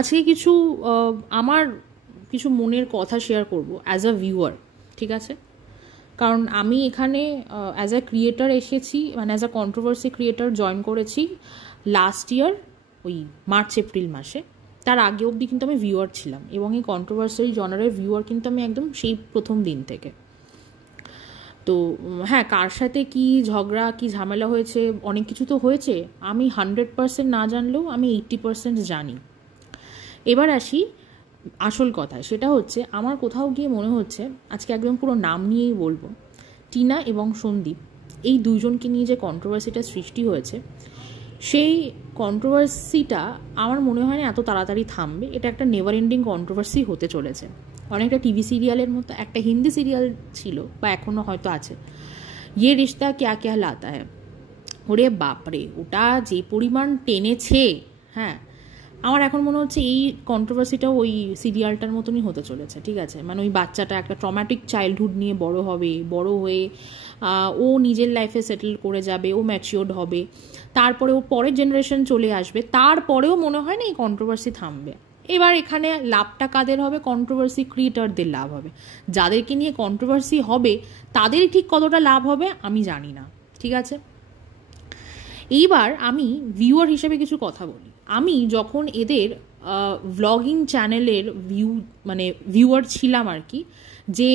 আজকে কিছু আমার কিছু মনের কথা শেয়ার করব অ্যাজ আ ভিউয়ার, ঠিক আছে? কারণ আমি এখানে অ্যাজ আ ক্রিয়েটার এসেছি, মানে as a controversy creator join করেছি লাস্ট ইয়ার ওই মার্চ এপ্রিল মাসে। তার আগে অবধি কিন্তু আমি ভিউয়ার ছিলাম, এবং এই কন্ট্রোভার্সি জনারের ভিউয়ার কিন্তু আমি একদম সেই প্রথম দিন থেকে। তো হ্যাঁ, কার সাথে কি ঝগড়া কি ঝামেলা হয়েছে, অনেক কিছু তো হয়েছে, আমি 100% না জানলেও আমি 80% জানি। এবার আসি আসল কথা, সেটা হচ্ছে আমার কোথাও গিয়ে মনে হচ্ছে, আজকে একদম পুরো নাম নিয়েই বলবো, টিনা এবং সন্দীপ এই দুজনকে নিয়ে যে কন্ট্রোভার্সিটা সৃষ্টি হয়েছে, সেই কন্ট্রোভার্সিটা আমার মনে হয় না এত তাড়াতাড়ি থামবে। এটা একটা নেভার এন্ডিং কন্ট্রোভার্সি হতে চলেছে, অনেকটা টিভি সিরিয়ালের মতো। একটা হিন্দি সিরিয়াল ছিল বা এখনও হয়তো আছে, ইয়ে রিশতা ক্যা ক্যা লাতা হ্যায়। ওরে বাপরে, ওটা যে পরিমাণ টেনেছে, হ্যাঁ, আমার এখন মনে হচ্ছে এই কন্ট্রোভার্সিটাও ওই সিরিয়ালটার মতনই হতে চলেছে, ঠিক আছে? মানে ওই বাচ্চাটা একটা ট্রমাটিক চাইল্ডহুড নিয়ে বড় হবে, বড় হয়ে ও নিজের লাইফে সেটেল করে যাবে, ও ম্যাচিওর্ড হবে, তারপরে ও পরের জেনারেশন চলে আসবে, তারপরেও মনে হয় না এই কন্ট্রোভার্সি থামবে। এবার এখানে লাভটা কাদের হবে? কন্ট্রোভার্সি ক্রিয়েটারদের লাভ হবে। যাদেরকে নিয়ে কন্ট্রোভার্সি হবে তাদেরই ঠিক কতটা লাভ হবে আমি জানি না, ঠিক আছে? এইবার আমি ভিউয়ার হিসেবে কিছু কথা বলি। আমি যখন এদের ভ্লগিং চ্যানেলের ভিউয়ার ছিলাম আর কি, যে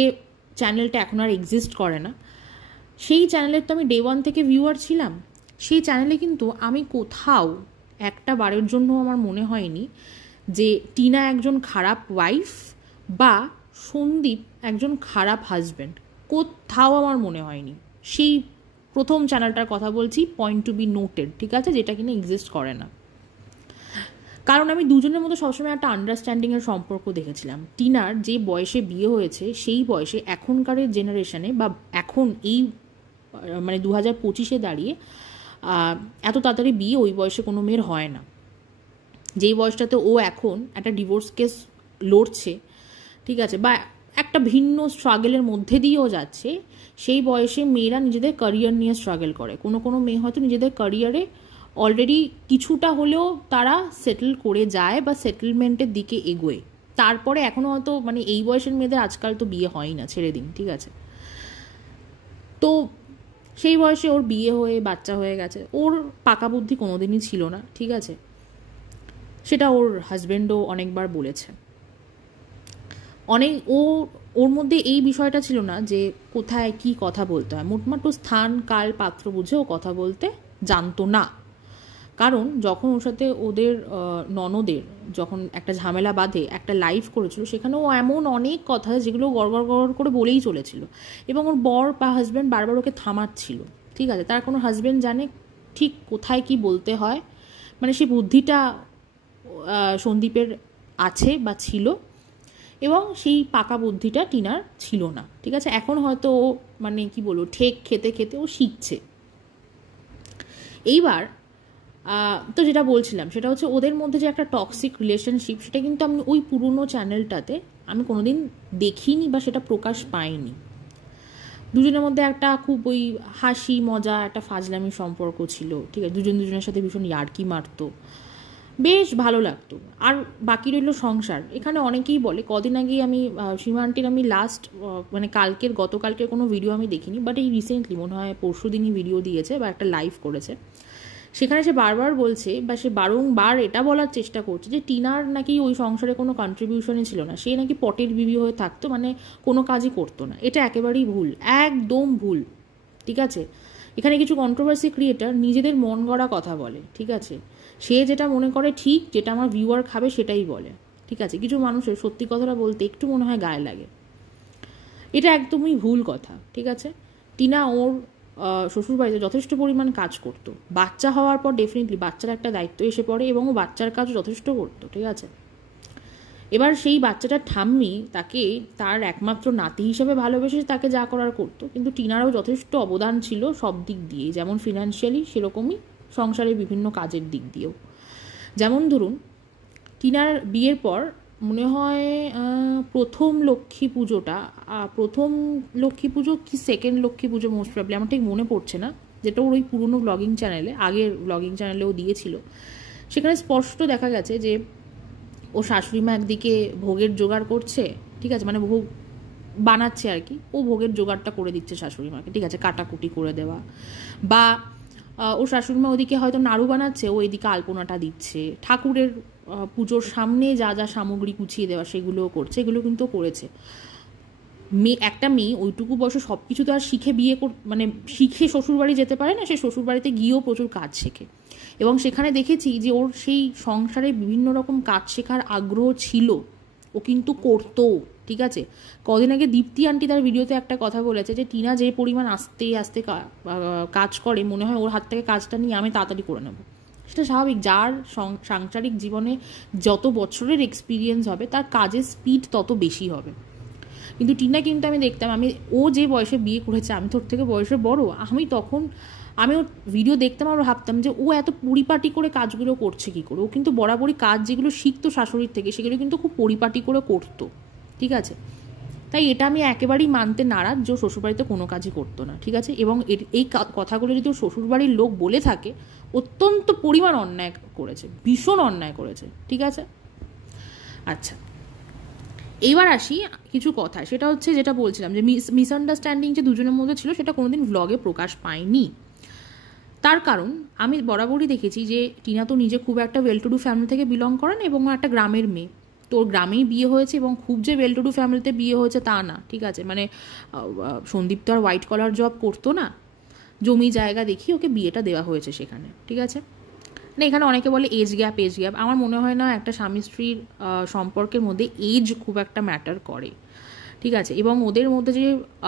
চ্যানেলটা এখন আর এক্সিস্ট করে না, সেই চ্যানেলের তো আমি ডে 1 থেকে ভিউয়ার ছিলাম। সেই চ্যানেলে কিন্তু আমি কোথাও একটা বারের জন্য আমার মনে হয়নি যে টিনা একজন খারাপ ওয়াইফ বা সন্দীপ একজন খারাপ হাজব্যান্ড, কোথাও আমার মনে হয়নি। সেই প্রথম চ্যানেলটার কথা বলছি, পয়েন্ট টু বি নোটেড, ঠিক আছে, যেটা কিনা এক্সিস্ট করে না। কারণ আমি দুজনের মধ্যে সবসময় একটা আন্ডারস্ট্যান্ডিংয়ের সম্পর্ক দেখেছিলাম। টিনার যে বয়সে বিয়ে হয়েছে সেই বয়সে এখনকার জেনারেশনে বা এখন এই মানে 2025-এ দাঁড়িয়ে এত তাড়াতাড়ি বিয়ে ওই বয়সে কোনো মেয়ের হয় না। যেই বয়সটাতে ও এখন একটা ডিভোর্স কেস লড়ছে, ঠিক আছে, বা একটা ভিন্ন স্ট্রাগলের মধ্যে দিয়েও যাচ্ছে, সেই বয়সে মেয়েরা নিজেদের ক্যারিয়ার নিয়ে স্ট্রাগল করে। কোনো কোনো মেয়ে হয়তো নিজেদের ক্যারিয়ারে অলরেডি কিছুটা হলেও তারা সেটেল করে যায় বা সেটেলমেন্টের দিকে এগোয়, তারপরে এখনও হয়তো মানে এই বয়সের মেয়েদের আজকাল তো বিয়ে হয় না, ছেড়ে দিন, ঠিক আছে? তো সেই বয়সে ওর বিয়ে হয়ে বাচ্চা হয়ে গেছে, ওর পাকা বুদ্ধি কোনোদিনই ছিল না, ঠিক আছে? সেটা ওর হাজব্যান্ডও অনেকবার বলেছে। ওর মধ্যে এই বিষয়টা ছিল না যে কোথায় কি কথা বলতে হয়, মোটমাট স্থান কাল পাত্র বুঝে ও কথা বলতে জানতো না। কারণ যখন ওর সাথে ওদের ননদের যখন একটা ঝামেলা বাঁধে, একটা লাইভ করেছিল, সেখানে ও এমন অনেক কথা যেগুলো গড়গড় গড় করে বলেই চলেছিল, এবং ওর বর বা হাজব্যান্ড বারবার ওকে থামাচ্ছিল, ঠিক আছে? তার কোনো হাজব্যান্ড জানে ঠিক কোথায় কি বলতে হয়, মানে সেই বুদ্ধিটা সন্দীপের আছে বা ছিল, এবং সেই পাকা বুদ্ধিটা টিনার ছিল না, ঠিক আছে? এখন হয়তো ও মানে কি বলবো, ঠেক খেতে খেতে ও শিখছে। এইবার তো যেটা বলছিলাম সেটা হচ্ছে ওদের মধ্যে যে একটা টক্সিক রিলেশনশিপ, সেটা কিন্তু আমি ওই পুরনো চ্যানেলটাতে আমি কোনোদিন দেখিনি বা সেটা প্রকাশ পাইনি। দুজনের মধ্যে একটা খুব ওই হাসি মজা একটা ফাজলামি সম্পর্ক ছিল, ঠিক আছে? দুজনের সাথে ভীষণ ইয়ার্কি মারতো, বেশ ভালো লাগতো। আর বাকি রইল সংসার। এখানে অনেকেই বলে, কদিন আগেই আমি সীমা আন্টির আমি লাস্ট মানে গতকালকের কোনো ভিডিও আমি দেখিনি, বাট এই রিসেন্টলি মনে হয় পরশু দিনই ভিডিও দিয়েছে বা একটা লাইভ করেছে, সেখানে সে বারবার বলছে বা সে বারংবার এটা বলার চেষ্টা করছে যে টিনার নাকি ওই সংসারে কোনো কন্ট্রিবিউশনই ছিল না, সে নাকি পটের বিবি হয়ে থাকতো, মানে কোনো কাজই করতো না। এটা একেবারেই ভুল, একদম ভুল, ঠিক আছে? এখানে কিছু কন্ট্রোভার্সি ক্রিয়েটার নিজেদের মন গড়া কথা বলে, ঠিক আছে? সে যেটা মনে করে ঠিক, যেটা আমার ভিউয়ার খাবে সেটাই বলে, ঠিক আছে? কিছু মানুষের সত্যি কথাটা বলতে একটু মনে হয় গায়ে লাগে, এটা একদমই ভুল কথা, ঠিক আছে? টিনা ওর শ্বশুরবাড়িতে যথেষ্ট পরিমাণ কাজ করতো, বাচ্চা হওয়ার পর ডেফিনেটলি বাচ্চার একটা দায়িত্ব এসে পড়ে, এবং ও বাচ্চার কাজও যথেষ্ট করতো, ঠিক আছে? এবার সেই বাচ্চাটার ঠাম্মি তাকে তার একমাত্র নাতি হিসেবে ভালোবেসে তাকে যা করার করতো, কিন্তু টিনারও যথেষ্ট অবদান ছিল সব দিক দিয়ে, যেমন ফিনান্সিয়ালি সেরকমই সংসারের বিভিন্ন কাজের দিক দিয়েও। যেমন ধরুন, টিনার বিয়ের পর মনে হয় প্রথম লক্ষ্মী পুজো কি সেকেন্ড লক্ষ্মী পুজো মোস্ট প্রবলি, আমার ঠিক মনে পড়ছে না, যেটা ওর ওই পুরনো ব্লগিং চ্যানেলে, আগের ব্লগিং চ্যানেলেও দিয়েছিল, সেখানে স্পষ্ট দেখা গেছে যে ও শাশুড়ি মা একদিকে ভোগের জোগাড় করছে, ঠিক আছে, মানে ভোগ বানাচ্ছে আর কি, ও ভোগের জোগাড়টা করে দিচ্ছে শাশুড়ি মাকে, ঠিক আছে, কাটাকুটি করে দেওয়া, বা ও শাশুড়ি মা ওদিকে হয়তো নাড়ু বানাচ্ছে, ও এদিকে আলপনাটা দিচ্ছে, ঠাকুরের পুজোর সামনে যা যা সামগ্রী গুছিয়ে দেওয়া সেগুলোও করছে, এগুলো কিন্তু করেছে। একটা মেয়ে ওইটুকু বয়সে সব কিছু তো আর শিখে মানে শিখে শ্বশুরবাড়ি যেতে পারে না, সে শ্বশুরবাড়িতে গিয়েও প্রচুর কাজ শেখে, এবং সেখানে দেখেছি যে ওর সেই সংসারে বিভিন্ন রকম কাজ শেখার আগ্রহ ছিল, ও কিন্তু করতো, ঠিক আছে। কদিন আগে দীপ্তি আন্টি তার ভিডিওতে একটা কথা বলেছে যে টিনা যে পরিমাণ আস্তে আস্তে কাজ করে, মনে হয় ওর হাত থেকে কাজটা নিয়ে আমি তাড়াতাড়ি করে নেব। সেটা স্বাভাবিক, যার সাংসারিক জীবনে যত বছরের এক্সপিরিয়েন্স হবে তার কাজের স্পিড তত বেশি হবে। কিন্তু টিনা কিন্তু আমি দেখতাম, ও যে বয়সে বিয়ে করেছে, আমি তো ওর থেকে বয়সে বড়, আমি ওর ভিডিও দেখতাম আর ভাবতাম যে ও এত পরিপাটি করে কাজগুলো করছে কী করে। ও কিন্তু বরাবরই কাজ যেগুলো শিখতো শাশুড়ির থেকে সেগুলো কিন্তু খুব পরিপাটি করে করতো, ঠিক আছে। তাই এটা আমি একেবারেই মানতে নারাজ যে শ্বশুরবাড়িতে কোনো কাজই করতো না, ঠিক আছে। এবং এই কথাগুলো যদি ও শ্বশুরবাড়ির লোক বলে থাকে, অত্যন্ত পরিমাণ অন্যায় করেছে, ভীষণ অন্যায় করেছে, ঠিক আছে। আচ্ছা, এইবার আসি কিছু কথা, সেটা হচ্ছে যেটা বলছিলাম যে মিসআন্ডারস্ট্যান্ডিং যে দুজনের মধ্যে ছিল সেটা কোনোদিন ভ্লগে প্রকাশ পায়নি। তার কারণ আমি বরাবরই দেখেছি যে টিনা তো নিজে খুব একটা ওয়েল টু ডু ফ্যামিলি থেকে বিলং করেন, এবং একটা গ্রামের মেয়ে, তোর গ্রামেই বিয়ে হয়েছে, এবং খুব যে ওয়েল টু ডু ফ্যামিলিতে বিয়ে হয়েছে তা না, ঠিক আছে। মানে সন্দীপ তো আর হোয়াইট কলার জব করতো না, জমি জায়গা দেখি ওকে বিয়েটা দেওয়া হয়েছে সেখানে, ঠিক আছে। না, এখানে অনেকে বলে এজ গ্যাপ, আমার মনে হয় না একটা স্বামী স্ত্রীর সম্পর্কের মধ্যে এজ খুব একটা ম্যাটার করে, ঠিক আছে। এবং ওদের মধ্যে যে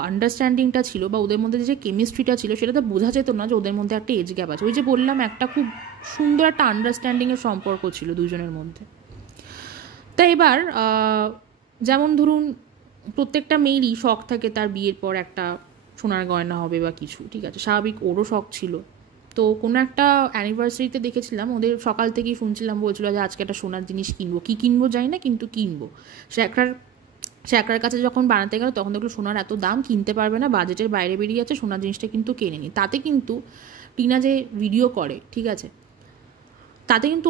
আন্ডারস্ট্যান্ডিংটা ছিল বা ওদের মধ্যে যে কেমিস্ট্রিটা ছিল সেটা তো বোঝা যেত না যে ওদের মধ্যে একটা এজ গ্যাপ আছে। ওই যে বললাম, একটা খুব সুন্দর একটা আন্ডারস্ট্যান্ডিংয়ের সম্পর্ক ছিল দুজনের মধ্যে। তাই এবার যেমন ধরুন, প্রত্যেকটা মেয়েরই শখ থাকে তার বিয়ের পর একটা সোনার গয়না হবে বা কিছু, ঠিক আছে, স্বাভাবিক, ওরও শখ ছিল। তো কোনো একটা অ্যানিভার্সারিতে দেখেছিলাম, ওদের সকাল থেকেই শুনছিলাম, বলছিল যে আজকে একটা সোনার জিনিস কিনবো, কী কিনবো জানি না, কিন্তু কিনবো। একটার কাছে যখন বানাতে গেল তখন দেখলো সোনার এত দাম, কিনতে পারবে না, বাজেটের বাইরে বেরিয়ে যাচ্ছে, সোনার জিনিসটা কিন্তু কেনে নি। তাতে কিন্তু টিনা যে ভিডিও করে, ঠিক আছে, তাতে কিন্তু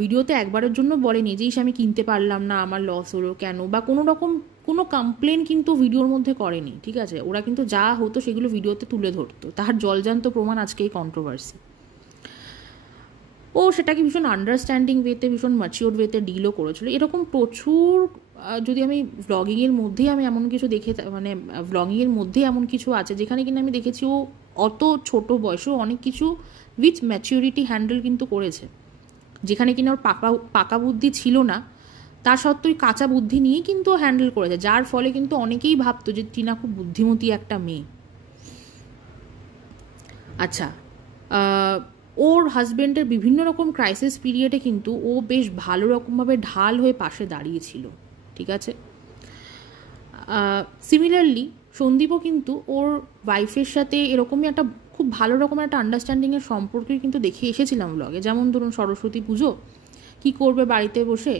ভিডিওতে একবারের জন্য বলেনি যে আমি কিনতে পারলাম না, আমার লস হলো কেন, বা কোনো রকম কোনো কমপ্লেন কিন্তু ভিডিওর মধ্যে করেনি, ঠিক আছে। ওরা কিন্তু যা হতো সেগুলো ভিডিওতে তুলে ধরতো, তার জলজান্ত প্রমাণ আজকে এই কন্ট্রোভার্সি। ও সেটাকে ভীষণ আন্ডারস্ট্যান্ডিং ওয়েতে, ভীষণ ম্যাচিওর ওয়েতে ডিলও করেছিল। এরকম প্রচুর, যদি আমি ভ্লগিংয়ের মধ্যেই আমি এমন কিছু মানে ভ্লগিংয়ের মধ্যেই এমন কিছু আছে যেখানে কিনা আমি দেখেছি ও অত ছোট বয়সেও অনেক কিছু উইথ ম্যাচিউরিটি হ্যান্ডেল কিন্তু করেছে, যেখানে কিনা ওর পাকা বুদ্ধি ছিল না, তার সত্ত্বেও কাঁচা বুদ্ধি নিয়েই কিন্তু হ্যান্ডেল করেছে, যার ফলে কিন্তু অনেকেই ভাবতো যে টিনা খুব বুদ্ধিমতী একটা মেয়ে। আচ্ছা, ওর হাজব্যান্ডের বিভিন্ন রকম ক্রাইসিস পিরিয়ডে কিন্তু ও বেশ ভালো রকমভাবে ঢাল হয়ে পাশে দাঁড়িয়েছিল, ঠিক আছে। সিমিলারলি সন্দীপও কিন্তু ওর ওয়াইফের সাথে এরকমই একটা খুব ভালো রকমের একটা আন্ডারস্ট্যান্ডিংয়ের সম্পর্কে কিন্তু দেখে এসেছিলাম ব্লগে। যেমন ধরুন সরস্বতী পুজো কী করবে, বাড়িতে বসে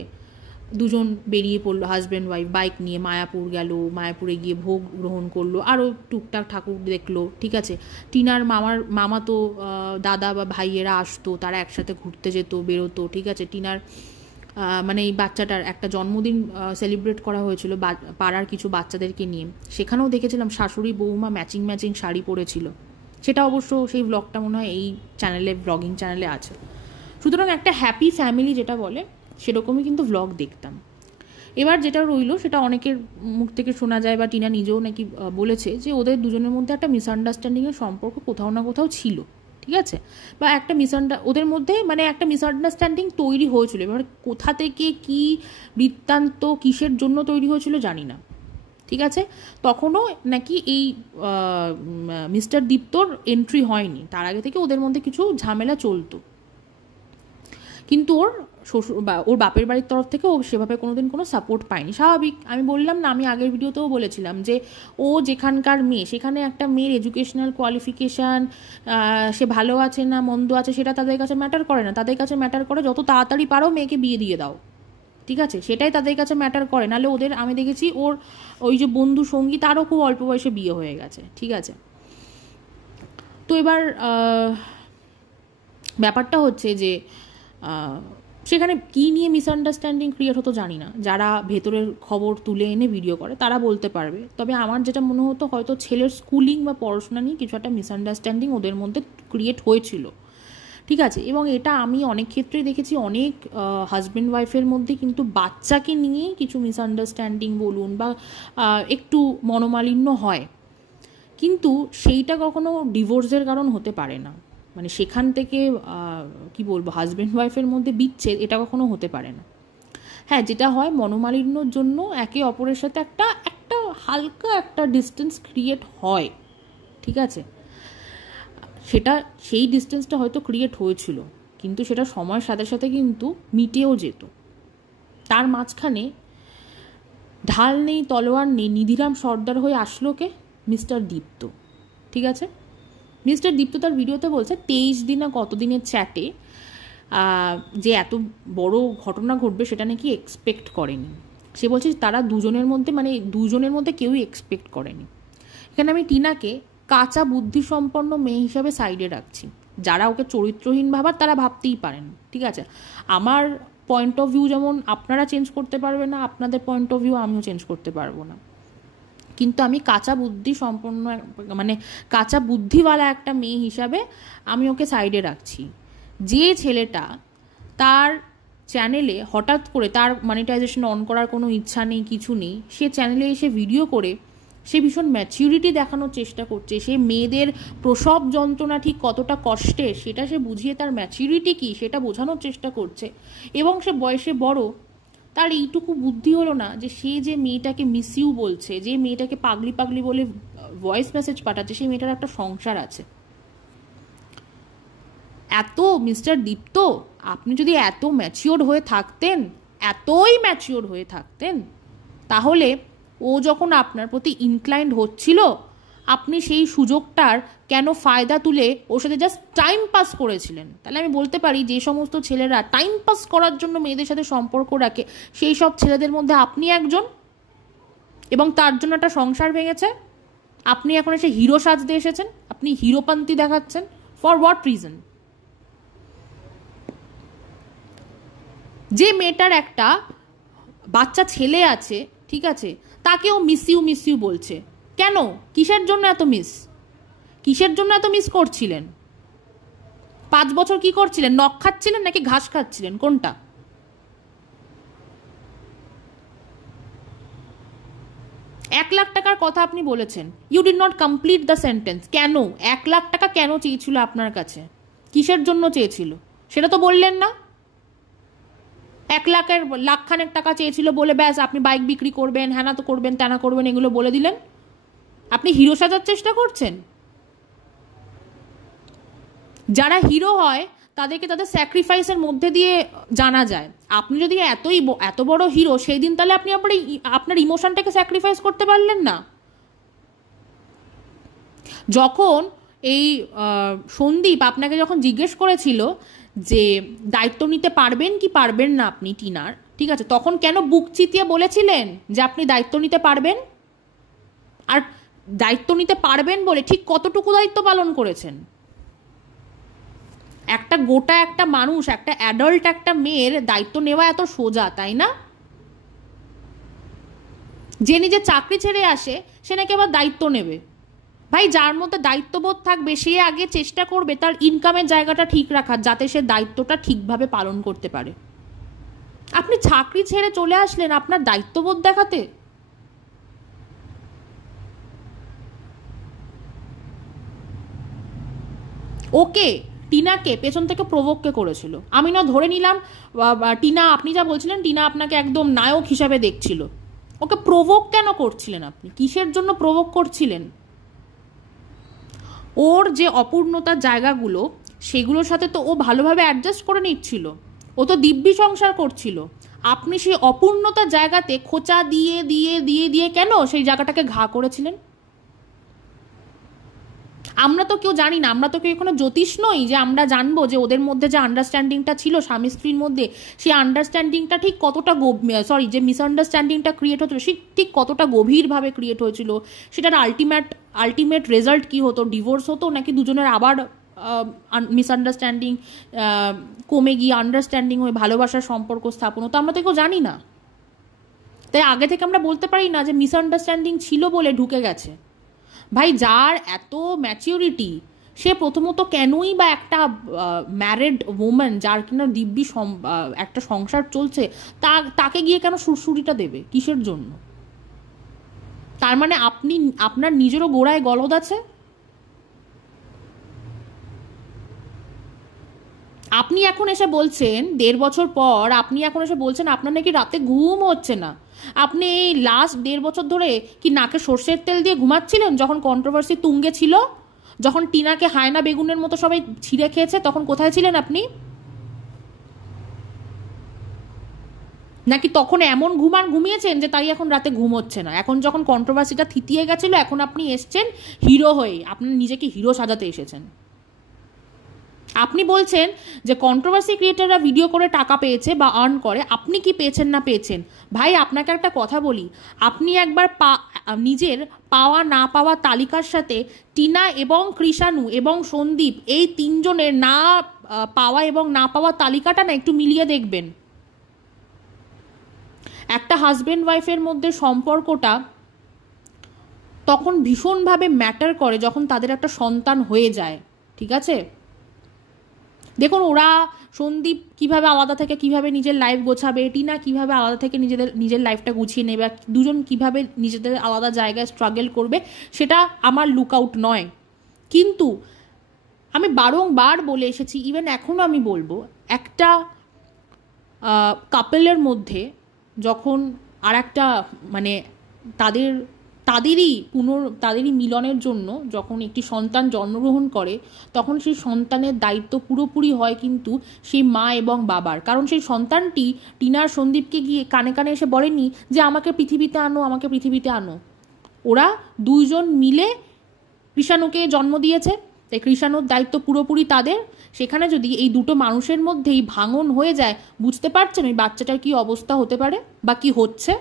দুজন বেরিয়ে পড়লো হাজব্যান্ড ওয়াইফ, বাইক নিয়ে মায়াপুর গেল, মায়াপুরে গিয়ে ভোগ গ্রহণ করলো, আরও টুকটাক ঠাকুর দেখলো, ঠিক আছে। টিনার মামা তো দাদা বা ভাইয়েরা আসতো, তারা একসাথে ঘুরতে যেত, বেরোতো, ঠিক আছে। টিনার মানে এই বাচ্চাটার একটা জন্মদিন সেলিব্রেট করা হয়েছিল পাড়ার কিছু বাচ্চাদেরকে নিয়ে, সেখানেও দেখেছিলাম শাশুড়ি বৌমা ম্যাচিং শাড়ি পরেছিল, সেটা অবশ্য সেই ব্লগটা মনে হয় এই চ্যানেলে, ব্লগিং চ্যানেলে আছে। সুতরাং একটা হ্যাপি ফ্যামিলি যেটা বলে সেরকমই কিন্তু ব্লগ দেখতাম। এবার যেটা রইল সেটা অনেকের মুখ থেকে শোনা যায়, বা টিনা নিজেও নাকি বলেছে যে ওদের দুজনের মধ্যে একটা মিসআন্ডারস্ট্যান্ডিংয়ের সম্পর্ক কোথাও না কোথাও ছিল, ঠিক আছে, বা একটা ওদের মধ্যে মানে একটা মিসআন্ডারস্ট্যান্ডিং তৈরি হয়েছিল। এবার কোথা থেকে কি বৃত্তান্ত কিসের জন্য তৈরি হয়েছিল জানি না, ঠিক আছে। তখনও নাকি এই মিস্টার দীপ্তর এন্ট্রি হয়নি, তার আগে থেকে ওদের মধ্যে কিছু ঝামেলা চলতো, কিন্তু ওর শ্বশুর বা ওর বাপের বাড়ির তরফ থেকে ও সেভাবে কোনোদিন কোনো সাপোর্ট পায়নি। স্বাভাবিক, আমি বললাম না, আমি আগের ভিডিওতেও বলেছিলাম যে ও যেখানকার মেয়ে, সেখানে একটা মেয়ের এডুকেশনাল কোয়ালিফিকেশান, সে ভালো আছে না মন্দ আছে সেটা তাদের কাছে ম্যাটার করে না, তাদের কাছে ম্যাটার করে যত তাড়াতাড়ি পারো মেয়েকে বিয়ে দিয়ে দাও, ঠিক আছে, সেটাই তাদের কাছে ম্যাটার করে। নাহলে ওদের, আমি দেখেছি ওর ওই যে বন্ধু সঙ্গী, তারও খুব অল্প বয়সে বিয়ে হয়ে গেছে, ঠিক আছে। তো এবার ব্যাপারটা হচ্ছে যে সেখানে কী নিয়ে মিসআন্ডারস্ট্যান্ডিং ক্রিয়েট হতো জানি না, যারা ভেতরের খবর তুলে এনে ভিডিও করে তারা বলতে পারবে। তবে আমার যেটা মনে হতো হয়তো ছেলের স্কুলিং বা পড়াশোনা নিয়ে কিছু একটা মিসআন্ডারস্ট্যান্ডিং ওদের মধ্যে ক্রিয়েট হয়েছিল, ঠিক আছে। এবং এটা আমি অনেক ক্ষেত্রেই দেখেছি, অনেক হাজব্যান্ড ওয়াইফের মধ্যে কিন্তু বাচ্চাকে নিয়েই কিছু মিসআন্ডারস্ট্যান্ডিং বলুন বা একটু মনোমালিন্য হয়, কিন্তু সেইটা কখনো ডিভোর্সের কারণ হতে পারে না। মানে সেখান থেকে কি বলবো, হাজব্যান্ড ওয়াইফের মধ্যে বিচ্ছেদ এটা কখনো হতে পারে না। হ্যাঁ, যেটা হয় মনোমালিন্যর জন্য একে অপরের সাথে একটা একটা হালকা একটা ডিস্টেন্স ক্রিয়েট হয়, ঠিক আছে। সেটা সেই ডিস্টেন্সটা হয়তো ক্রিয়েট হয়েছিল, কিন্তু সেটা সময়ের সাথে সাথে কিন্তু মিটেও যেত। তার মাঝখানে ঢাল নেই তলোয়ার নেই, নিধিরাম সর্দার হয়ে আসলো কে? মিস্টার দীপ্ত, ঠিক আছে। মিস্টার দীপ্ত তার ভিডিওতে বলছে 23 দিন না কতদিনের চ্যাটে যে এত বড় ঘটনা ঘটবে সেটা নাকি এক্সপেক্ট করেনি। সে বলছে তারা দুজনের মধ্যে কেউই এক্সপেক্ট করেনি। এখানে আমি টিনাকে কাঁচা বুদ্ধিসম্পন্ন মেয়ে হিসাবে সাইডে রাখছি। যারা ওকে চরিত্রহীন ভাবার তারা ভাবতেই পারেন, ঠিক আছে। আমার পয়েন্ট অফ ভিউ যেমন আপনারা চেঞ্জ করতে পারবেন না, আপনাদের পয়েন্ট অফ ভিউ আমিও চেঞ্জ করতে পারবো না, কিন্তু আমি কাঁচা বুদ্ধি সম্পন্ন মানে কাঁচা বুদ্ধিওয়ালা একটা মেয়ে হিসাবে আমি ওকে সাইডে রাখছি। যে ছেলেটা তার চ্যানেলে হঠাৎ করে, তার মনিটাইজেশন অন করার কোনো ইচ্ছা নেই, কিছু নেই, সে চ্যানেলে এসে ভিডিও করে সে ভীষণ ম্যাচিউরিটি দেখানোর চেষ্টা করছে। সে মেয়েদের প্রসব যন্ত্রণা ঠিক কতটা কষ্টের সেটা সে বুঝিয়ে তার ম্যাচিউরিটি কী সেটা বোঝানোর চেষ্টা করছে। এবং সে বয়সে বড়, তার এইটুকু বুদ্ধি হলো না যে সে যে মেয়েটাকে মিসইউ বলছে, যে মেয়েটাকে পাগলি পাগলি বলে ভয়েস মেসেজ পাঠাচ্ছে, সেই মেয়েটার একটা সংসার আছে। এত মিস্টার দীপ্ত, আপনি যদি এত ম্যাচিওর হয়ে থাকতেন, এতই ম্যাচিওর হয়ে থাকতেন, তাহলে ও যখন আপনার প্রতি ইনক্লাইন্ড হচ্ছিল আপনি সেই সুযোগটার কেন ফায়দা তুলে ওর সাথে জাস্ট টাইম পাস করেছিলেন? তাহলে আমি বলতে পারি যে সমস্ত ছেলেরা টাইম পাস করার জন্য মেয়েদের সাথে সম্পর্ক রাখে, সেই সব ছেলেদের মধ্যে আপনি একজন, এবং তার জন্য একটা সংসার ভেঙেছে। আপনি এখন এসে হিরো সাজতে এসেছেন, আপনি হিরোপান্তি দেখাচ্ছেন। For what reason? যে মেয়েটার একটা বাচ্চা ছেলে আছে, ঠিক আছে, তাকেও মিস ইউ বলছে কেন? কিসের জন্য এত মিস করছিলেন? 5 বছর কি করছিলেন? নখ খাচ্ছিলেন নাকি ঘাস খাচ্ছিলেন? কোনটা? $1 লাখ কথা আপনি বলেছেন, you did not complete the sentence. কেন 1 লাখ টাকা কেন চেয়েছিল আপনার কাছে? কিসের জন্য চেয়েছিল সেটা তো বললেন না। 1 লাখখানেক টাকা চেয়েছিল বলে ব্যাস আপনি বাইক বিক্রি করবেন, হ্যানা তো করবেন, ত্যানা করবেন, এগুলো বলে দিলেন। আপনি হিরো সাজার চেষ্টা করছেন। যারা হিরো হয় তাদেরকে তাদের স্যাক্রিফাইসের মধ্যে দিয়ে জানা যায়। আপনি যদি এত বড় হিরো, সেই দিন তাহলে আপনি আপনার ইমোশনটাকে স্যাক্রিফাইস করতে পারলেন না। যখন এই সন্দীপ আপনাকে যখন জিজ্ঞেস করেছিল যে দায়িত্ব নিতে পারবেন কি পারবেন না আপনি টিনার, ঠিক আছে, তখন কেন বুক চিতিয়ে বলেছিলেন যে আপনি দায়িত্ব নিতে পারবেন? আর দায়িত্ব নিতে পারবেন বলে ঠিক কতটুকু দায়িত্ব পালন করেছেন? একটা মানুষ, একটা অ্যাডাল্ট একটা মেয়ের দায়িত্ব নেওয়া এত সোজা, তাই না? যে নিজের চাকরি ছেড়ে আসে সে নাকি আবার দায়িত্ব নেবে। ভাই, যার মধ্যে দায়িত্ববোধ থাকবে সে আগে চেষ্টা করবে তার ইনকামের জায়গাটা ঠিক রাখার, যাতে সে দায়িত্বটা ঠিকভাবে পালন করতে পারে। আপনি চাকরি ছেড়ে চলে আসলেন আপনার দায়িত্ববোধ দেখাতে। ওকে, টিনাকে পেছন থেকে প্রভোগকে করেছিল। আমি না ধরে নিলাম টিনা, আপনি যা বলছিলেন টিনা আপনাকে একদম নায়ক হিসাবে দেখছিল। ওকে প্রভোগ কেন করছিলেন আপনি? কিসের জন্য প্রভোগ করছিলেন? ওর যে অপূর্ণতার জায়গাগুলো সেগুলোর সাথে তো ও ভালোভাবে অ্যাডজাস্ট করে নিচ্ছিল, ও তো দিব্যি সংসার করছিল। আপনি সেই অপূর্ণতার জায়গাতে খোঁচা দিয়ে দিয়ে দিয়ে দিয়ে কেন সেই জায়গাটাকে ঘা করেছিলেন? আমরা তো কেউ জানি না, আমরা তো কেউ এখনো জ্যোতিষ নই যে আমরা জানবো যে ওদের মধ্যে যে আন্ডারস্ট্যান্ডিংটা ছিল স্বামী স্ত্রীর মধ্যে, সেই আন্ডারস্ট্যান্ডিংটা ঠিক কতটা যে মিসআন্ডারস্ট্যান্ডিংটা ক্রিয়েট হচ্ছিল সে ঠিক কতটা গভীরভাবে ক্রিয়েট হয়েছিল, সেটার আলটিমেট রেজাল্ট কি হতো? ডিভোর্স হতো নাকি দুজনের আবার মিসআন্ডারস্ট্যান্ডিং কমে গিয়ে আন্ডারস্ট্যান্ডিং হয়ে ভালোবাসার সম্পর্ক স্থাপন হতো, আমরা তো কেউ জানি না। তাই আগে থেকে আমরা বলতে পারি না যে মিসআন্ডারস্ট্যান্ডিং ছিল বলে ঢুকে গেছে। ভাই, যার এত ম্যাচিউরিটি, সে প্রথমত কেনই বা একটা ম্যারিড ওম্যান, যার কিনা দিব্যি একটা সংসার চলছে, তাকে গিয়ে কেন সুরসুরিটা দেবে? কিসের জন্য? তার মানে আপনার নিজেরও গোড়ায় গলদ আছে। আপনি এখন এসে বলছেন 1.5 বছর পর, আপনি এখন এসে বলছেন আপনার নাকি রাতে ঘুম হচ্ছে না। আপনি এই লাস্ট 1.5 বছর ধরে কি নাকে সর্ষের তেল দিয়ে ঘুমাচ্ছিলেন? যখন কন্ট্রোভার্সি তুঙ্গে ছিল, যখন টিনাকে হায়না বেগুনের মতো সবাই ছিঁড়ে খেয়েছে, তখন কোথায় ছিলেন আপনি? নাকি তখন এমন ঘুমিয়েছেন যে তাই এখন রাতে ঘুম হচ্ছে না? এখন যখন কন্ট্রোভার্সিটা থিতিয়ে গেছিল, এখন আপনি এসছেন হিরো হয়ে, আপনি নিজেকে হিরো সাজাতে এসেছেন। আপনি বলছেন যে কন্ট্রোভার্সি ক্রিয়েটাররা ভিডিও করে টাকা পেয়েছে বা আর্ন করে, আপনি কি পেয়েছেন না পেয়েছেন? ভাই, আপনাকে একটা কথা বলি, আপনি একবার নিজের পাওয়া না পাওয়া তালিকার সাথে টিনা এবং কৃষাণু এবং সন্দীপ, এই 3 জনের না পাওয়া এবং না পাওয়া তালিকাটা না একটু মিলিয়ে দেখবেন। একটা হাজব্যান্ড ওয়াইফের মধ্যে সম্পর্কটা তখন ভীষণভাবে ম্যাটার করে যখন তাদের একটা সন্তান হয়ে যায়, ঠিক আছে? দেখুন, ওরা সন্দীপ কিভাবে আলাদা থেকে কিভাবে নিজের লাইফ গোছাবে, টিনা কিভাবে আলাদা থেকে নিজের লাইফটা গুছিয়ে নেবে, দুজন কিভাবে নিজেদের আলাদা জায়গায় স্ট্রাগল করবে, সেটা আমার লুকআউট নয়। কিন্তু আমি বারংবার বলে এসেছি, ইভেন এখনও আমি বলবো, একটা কাপেলের মধ্যে যখন আর একটা মানে তাদেরই মিলনের জন্য যখন একটি সন্তান জন্মগ্রহণ করে, তখন সেই সন্তানের দায়িত্ব পুরোপুরি হয় কিন্তু সেই মা এবং বাবার। কারণ সেই সন্তানটি টিনার সন্দীপকে গিয়ে কানে কানে এসে বলেনি যে আমাকে পৃথিবীতে আনো, আমাকে পৃথিবীতে আনো। ওরা 2 জন মিলে কৃষাণুকে জন্ম দিয়েছে, তাই কৃষাণুর দায়িত্ব পুরোপুরি তাদের। সেখানে যদি এই দুটো মানুষের মধ্যেই ভাঙন হয়ে যায়, বুঝতে পারছেন ওই বাচ্চাটার কি অবস্থা হতে পারে বা কি হচ্ছে।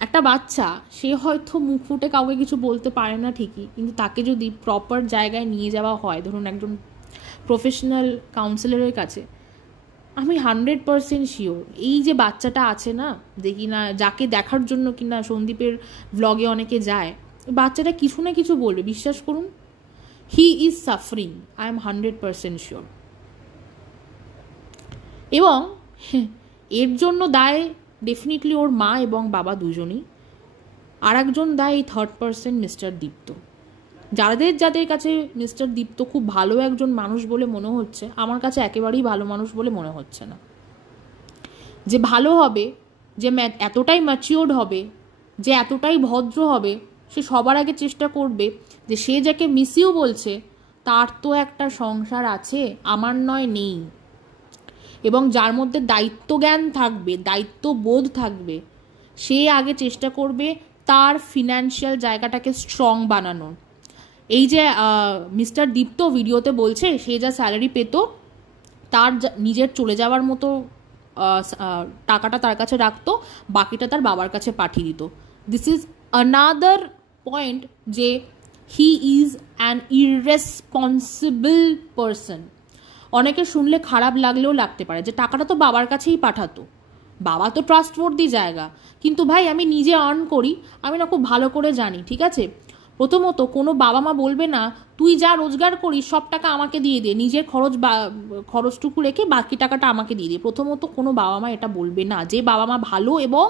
একটা বাচ্চা, সে হয়তো মুখ ফুটে কাউকে কিছু বলতে পারে না ঠিকই, কিন্তু তাকে যদি প্রপার জায়গায় নিয়ে যাওয়া হয়, ধরুন একজন প্রফেশনাল কাউন্সিলরের কাছে, আমি 100% শিওর এই যে বাচ্চাটা আছে না, দেখি না যাকে দেখার জন্য কিনা সন্দীপের ব্লগে অনেকে যায়, বাচ্চাটা কিছু না কিছু বলবে, বিশ্বাস করুন। He is suffering, I am 100% sure. এবং এর জন্য দায় ডেফিনেটলি ওর মা এবং বাবা দুজনই। আর একজন দায় এই 3rd পার্সন মিস্টার দীপ্ত। যাদের কাছে মিস্টার দীপ্ত খুব ভালো একজন মানুষ বলে মনে হচ্ছে, আমার কাছে একেবারেই ভালো মানুষ বলে মনে হচ্ছে না। যে ভালো হবে, যে এতটাই ম্যাচিওর্ড হবে, যে এতটাই ভদ্র হবে, সে সবার আগে চেষ্টা করবে যে সে যাকে মিস ইউ বলছে তার তো একটা সংসার আছে, আমার নয় নেই। এবং যার মধ্যে দায়িত্বজ্ঞান থাকবে, দায়িত্ববোধ থাকবে, সে আগে চেষ্টা করবে তার ফিনান্সিয়াল জায়গাটাকে স্ট্রং বানানোর। এই যে মিস্টার দীপ্ত ভিডিওতে বলছে সে যা স্যালারি পেত, তার নিজের চলে যাওয়ার মতো টাকাটা তার কাছে রাখতো, বাকিটা তার বাবার কাছে পাঠিয়ে দিত। দিস ইজ অ্যানাদার পয়েন্ট যে he is an irresponsible person. অনেকে শুনলে খারাপ লাগলেও লাগতে পারে যে টাকাটা তো বাবার কাছেই পাঠাতো, বাবা তো ট্রাস্টওয়ার্দি জায়গা। কিন্তু ভাই, আমি নিজে আর্ন করি, আমি না খুব ভালো করে জানি, ঠিক আছে? প্রথমত কোনো বাবা মা বলবে না তুই যা রোজগার করিস সব টাকা আমাকে দিয়ে দে, নিজের খরচটুকু রেখে বাকি টাকাটা আমাকে দিয়ে দে। প্রথমত কোনো বাবা মা এটা বলবে না। যে বাবা মা ভালো এবং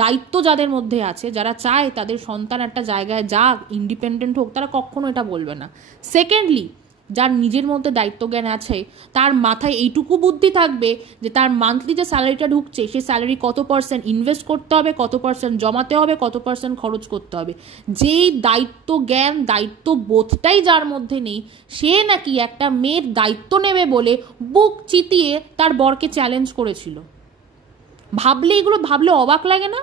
দায়িত্ব যাদের মধ্যে আছে, যারা চায় তাদের সন্তান একটা জায়গায় যাক, ইন্ডিপেন্ডেন্ট হোক, তারা কখনো এটা বলবে না। সেকেন্ডলি, যার নিজের মধ্যে দায়িত্বজ্ঞান আছে, তার মাথায় এইটুকু বুদ্ধি থাকবে যে তার মান্থলি যে স্যালারিটা ঢুকছে, সেই স্যালারি কত % ইনভেস্ট করতে হবে, কত % জমাতে হবে, কত % খরচ করতে হবে। যেই দায়িত্বজ্ঞান, দায়িত্ববোধটাই যার মধ্যে নেই, সে নাকি একটা মেয়ের দায়িত্ব নেবে বলে বুক চিতিয়ে তার বরকে চ্যালেঞ্জ করেছিল। এগুলো ভাবলে অবাক লাগে না?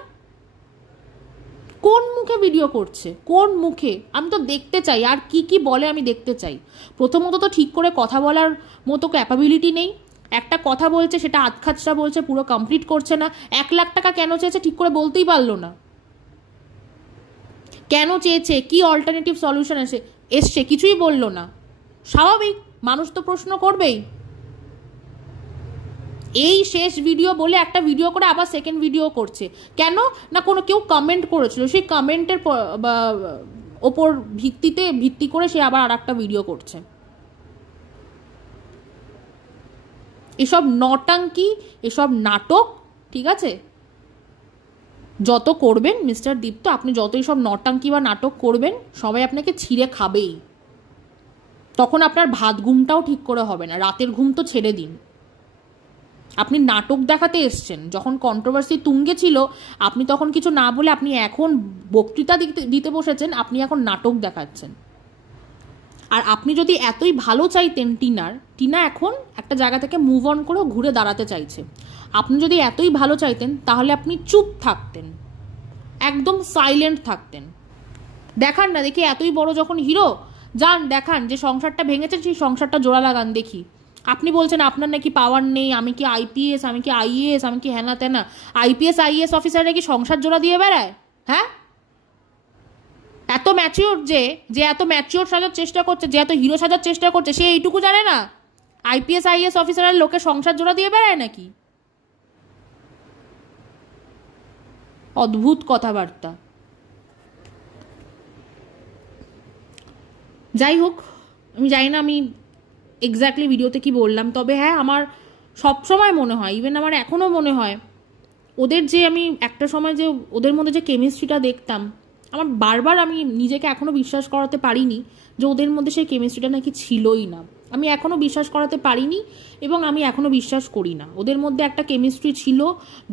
কোন মুখে ভিডিও করছে, কোন মুখে? আমি তো দেখতে চাই আর কি বলে, আমি দেখতে চাই। প্রথমত তো ঠিক করে কথা বলার মতো ক্যাপাবিলিটি নেই। একটা কথা বলছে, সেটা আধখাচরা বলছে, পুরো কমপ্লিট করছে না। 1 লাখ টাকা কেন চেয়েছে ঠিক করে বলতেই পারলো না। কেন চেয়েছে, কি অল্টারনেটিভ সলিউশন এসছে কিছুই বললো না। স্বাভাবিক, মানুষ তো প্রশ্ন করবেই। এই শেষ ভিডিও বলে একটা ভিডিও করে আবার সেকেন্ড ভিডিও করছে কেন না, কোনো কেউ কমেন্ট করেছিল, সেই কমেন্টের ওপর ভিত্তি করে সে আবার আর একটা ভিডিও করছে। এসব নটাঙ্কি, এসব নাটক, ঠিক আছে, যত করবেন মিস্টার দীপ্ত, আপনি যত এইসব নটাঙ্কি বা নাটক করবেন সবাই আপনাকে ছিঁড়ে খাবেই। তখন আপনার ভাত ঘুমটাও ঠিক করে হবে না, রাতের ঘুম তো ছেড়ে দিন। আপনি নাটক দেখাতে এসছেন, যখন কন্ট্রোভার্সি তুঙ্গে ছিল আপনি তখন কিছু না বলে আপনি এখন বক্তৃতা দিতে বসেছেন, আপনি এখন নাটক দেখাচ্ছেন। আর আপনি যদি এতই ভালো চাইতেন টিনা এখন একটা জায়গা থেকে মুভ অন করে ঘুরে দাঁড়াতে চাইছে, আপনি যদি এতই ভালো চাইতেন তাহলে আপনি চুপ থাকতেন, একদম সাইলেন্ট থাকতেন। দেখান না দেখি, এতই বড় যখন হিরো, যান দেখান যে সংসারটা ভেঙেছেন, সেই সংসারটা জোড়া লাগান দেখি। আপনি বলছেন আপনার নাকি পাওয়ার নেই, আমি কি আইপিএস, আমি কি আইএএস, আমি কি হ্যানা তেনা। আইপিএস আইএএস অফিসাররা কি সংসার জোড়া দিয়ে বেড়ায়? হ্যাঁ, এত ম্যাচিওর যে এত ম্যাচিওর সাজার চেষ্টা করছে, যে এত হিরো সাজার চেষ্টা করছে, সে এইটুকু জানে না আইপিএস আইএএস অফিসারের লোকে সংসার জোড়া দিয়ে বেড়ায় নাকি? অদ্ভুত কথাবার্তা। যাই হোক, আমি জানি না আমি এক্স্যাক্টলি ভিডিওতে কি বললাম, তবে হ্যাঁ আমার সবসময় মনে হয়, ইভেন আমার এখনও মনে হয়, ওদের যে আমি একটা সময় যে ওদের মধ্যে যে কেমিস্ট্রিটা দেখতাম, আমার বারবার আমি নিজেকে এখনও বিশ্বাস করাতে পারিনি যে ওদের মধ্যে সেই কেমিস্ট্রিটা নাকি ছিলই না। আমি এখনও বিশ্বাস করাতে পারিনি এবং আমি এখনও বিশ্বাস করি না। ওদের মধ্যে একটা কেমিস্ট্রি ছিল,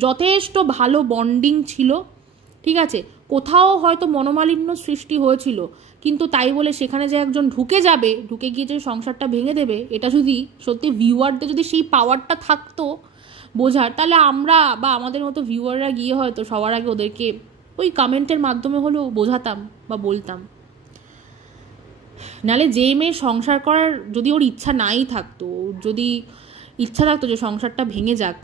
যথেষ্ট ভালো বন্ডিং ছিল, ঠিক আছে, কোথাও হয়তো মনোমালিন্য সৃষ্টি হয়েছিল, কিন্তু তাই বলে সেখানে যে একজন ঢুকে গিয়ে যে সংসারটা ভেঙে দেবে, এটা যদি সত্যি ভিউয়ারদের যদি সেই পাওয়ারটা থাকতো বোঝার, তাহলে আমরা বা আমাদের মতো ভিউয়াররা গিয়ে হয়তো সবার আগে ওদেরকে ওই কমেন্টের মাধ্যমে হলেও বোঝাতাম বা বলতাম। নাহলে যে মেয়ে সংসার করার যদি ওর ইচ্ছা নাই থাকতো, যদি ইচ্ছা থাকতো যে সংসারটা ভেঙে যাক,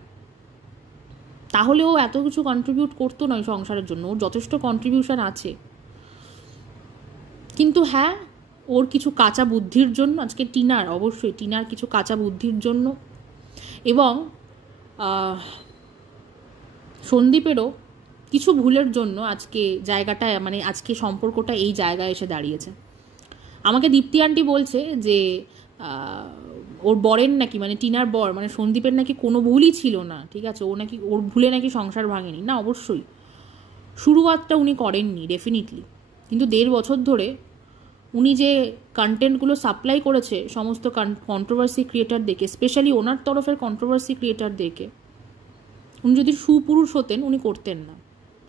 তাহলে ও এত কিছু কন্ট্রিবিউট করতো না ওই সংসারের জন্য। ওর যথেষ্ট কন্ট্রিবিউশন আছে, কিন্তু হ্যাঁ ওর কিছু কাঁচা বুদ্ধির জন্য, আজকে অবশ্যই টিনার কিছু কাঁচা বুদ্ধির জন্য এবং সন্দীপেরও কিছু ভুলের জন্য আজকে জায়গাটায়, মানে আজকে সম্পর্কটা এই জায়গায় এসে দাঁড়িয়েছে। আমাকে দীপ্তি আন্টি বলছে যে ওর বরের নাকি, মানে টিনার বর মানে সন্দীপের নাকি কোনো ভুলই ছিল না, ঠিক আছে, ও নাকি ওর ভুলে নাকি সংসার ভাঙেনি। না, অবশ্যই শুরুয়াতটা উনি করেননি ডেফিনেটলি, কিন্তু 1.5 বছর ধরে উনি যে কন্টেন্টগুলো সাপ্লাই করেছে সমস্ত কন্ট্রোভার্সি ক্রিয়েটারদেরকে, স্পেশালি ওনার তরফের কন্ট্রোভার্সি ক্রিয়েটারদেরকে, উনি যদি সুপুরুষ হতেন উনি করতেন না,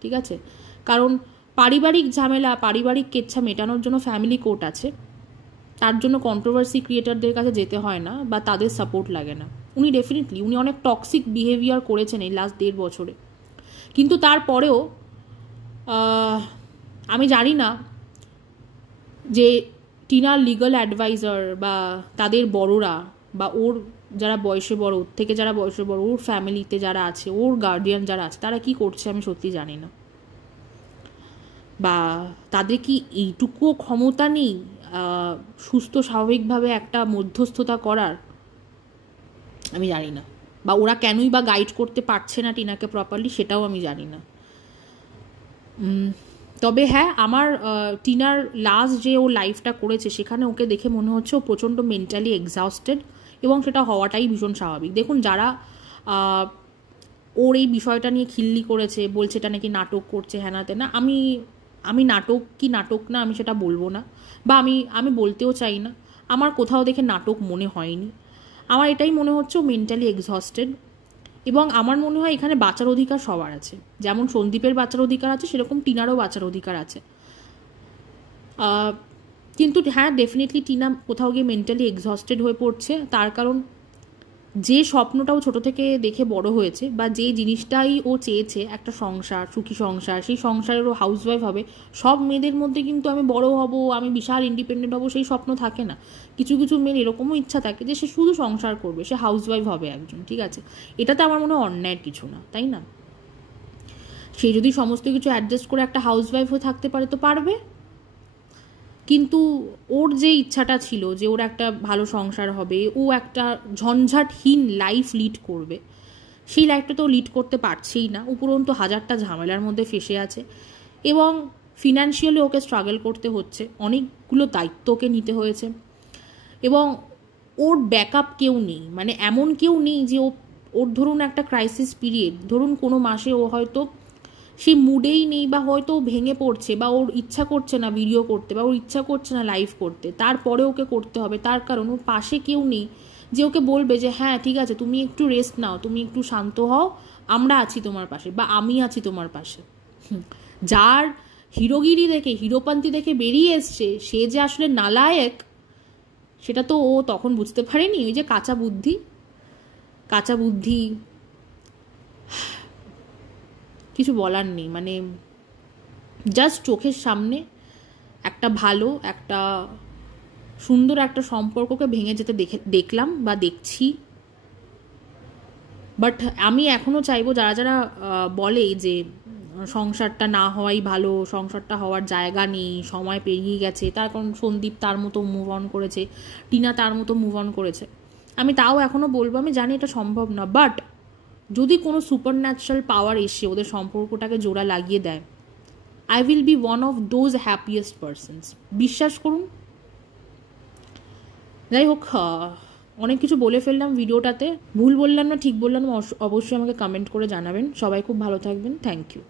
ঠিক আছে, কারণ পারিবারিক ঝামেলা, পারিবারিক কেচ্ছা মেটানোর জন্য ফ্যামিলি কোর্ট আছে, তার জন্য কন্ট্রোভার্সি ক্রিয়েটারদের কাছে যেতে হয় না বা তাদের সাপোর্ট লাগে না। উনি অনেক টক্সিক বিহেভিয়ার করেছেন এই লাস্ট 1.5 বছরে, কিন্তু তারপরেও আমি জানি না যে টিনার লিগাল অ্যাডভাইজার বা তাদের বড়রা বা ওর যারা বয়সে বড়, ওর থেকে যারা বয়সে বড়, ওর ফ্যামিলিতে যারা আছে, ওর গার্ডিয়ান যারা আছে, তারা কি করছে আমি সত্যি জানি না, বা তাদের কি এইটুকুও ক্ষমতা নেই সুস্থ স্বাভাবিকভাবে একটা মধ্যস্থতা করার, আমি জানি না, বা ওরা কেনই বা গাইড করতে পারছে না টিনাকে প্রপারলি, সেটাও আমি জানি না। তবে হ্যাঁ, আমার টিনার লাস্ট যে ও লাইফটা করেছে সেখানে ওকে দেখে মনে হচ্ছে ও প্রচণ্ড মেন্টালি এক্সহস্টেড, এবং সেটা হওয়াটাই ভীষণ স্বাভাবিক। দেখুন, যারা ওর এই বিষয়টা নিয়ে খিল্লি করেছে, বলছে এটা নাকি নাটক করছে, হ্যানাতে না, আমি নাটক কি নাটক না আমি সেটা বলবো না, বা আমি বলতেও চাই না। আমার কোথাও দেখে নাটক মনে হয়নি, আমার এটাই মনে হচ্ছে ও মেন্টালি এক্সহস্টেড। এবং আমার মনে হয় এখানে বাঁচার অধিকার সবার আছে, যেমন সন্দীপের বাঁচার অধিকার আছে সেরকম টিনারও বাঁচার অধিকার আছে। কিন্তু হ্যাঁ, ডেফিনেটলি টিনা কোথাও গিয়ে মেন্টালি এক্সহস্টেড হয়ে পড়ছে, তার কারণ যে স্বপ্নটাও ছোট থেকে দেখে বড় হয়েছে, বা যে জিনিসটাই ও চেয়েছে, একটা সংসার, সুখী সংসার, সেই সংসারের ও হাউসওয়াইফ হবে। সব মেয়েদের মধ্যে কিন্তু আমি বড় হব, আমি বিশাল ইন্ডিপেন্ডেন্ট হব, সেই স্বপ্ন থাকে না। কিছু কিছু মেয়ের এরকমও ইচ্ছা থাকে যে সে শুধু সংসার করবে, সে হাউসওয়াইফ হবে একজন, ঠিক আছে, এটাতে আমার মনে হয় অন্যায়ের কিছু না, তাই না? সে যদি সমস্ত কিছু অ্যাডজাস্ট করে একটা হাউসওয়াইফ হয়ে থাকতে পারে তো পারবে। কিন্তু ওর যে ইচ্ছাটা ছিল যে ওর একটা ভালো সংসার হবে, ও একটা ঝঞ্ঝাটহীন লাইফ লিড করবে, সেই লাইফটা তো লিড করতে পারছেই না, উপরন্তু হাজারটা ঝামেলার মধ্যে ফেসে আছে এবং ফিনান্সিয়ালি ওকে স্ট্রাগল করতে হচ্ছে, অনেকগুলো দায়িত্ব ওকে নিতে হয়েছে এবং ওর ব্যাকআপ কেউ নেই, মানে এমন কেউ নেই যে ওর ধরুন একটা ক্রাইসিস পিরিয়ড, ধরুন কোনো মাসে ও হয়তো সেই মুডেই নেই বা হয়তো ভেঙে পড়ছে বা ওর ইচ্ছা করছে না ভিডিও করতে বা ওর ইচ্ছা করছে না লাইভ করতে, তারপরে ওকে করতে হবে, তার কারণ ওর পাশে কেউ নেই যে ওকে বলবে যে হ্যাঁ ঠিক আছে তুমি একটু রেস্ট নাও, তুমি একটু শান্ত হও, আমরা আছি তোমার পাশে বা আমি আছি তোমার পাশে। যার হিরোগিরি দেখে হিরোপান্তি দেখে বেরিয়ে এসছে সে যে আসলে নালায়েক সেটা তো ও তখন বুঝতে পারেনি, ওই যে কাঁচা বুদ্ধি, কাঁচা বুদ্ধি, কিছু বলার নেই। মানে জাস্ট চোখের সামনে একটা ভালো একটা সুন্দর একটা সম্পর্ককে ভেঙে যেতে দেখলাম বা দেখছি। বাট আমি এখনও চাইবো যারা যারা বলে যে সংসারটা না হওয়াই ভালো, সংসারটা হওয়ার জায়গা নেই, সময় পেরিয়ে গেছে, তার কারণ সন্দীপ তার মতো মুভ অন করেছে, টিনা তার মতো মুভ অন করেছে, আমি তাও এখনও বলবো আমি জানি এটা সম্ভব না, বাট যদি কোনো সুপার ন্যাচারাল পাওয়ার এসে ওদের সম্পর্কটাকে জোড়া লাগিয়ে দেয়, I will be one of those happiest persons, বিশ্বাস করুন। যাই হোক, অনেক কিছু বলে ফেললাম ভিডিওটাতে, ভুল বললাম না ঠিক বললাম অবশ্যই আমাকে কমেন্ট করে জানাবেন। সবাই খুব ভালো থাকবেন, থ্যাংক ইউ।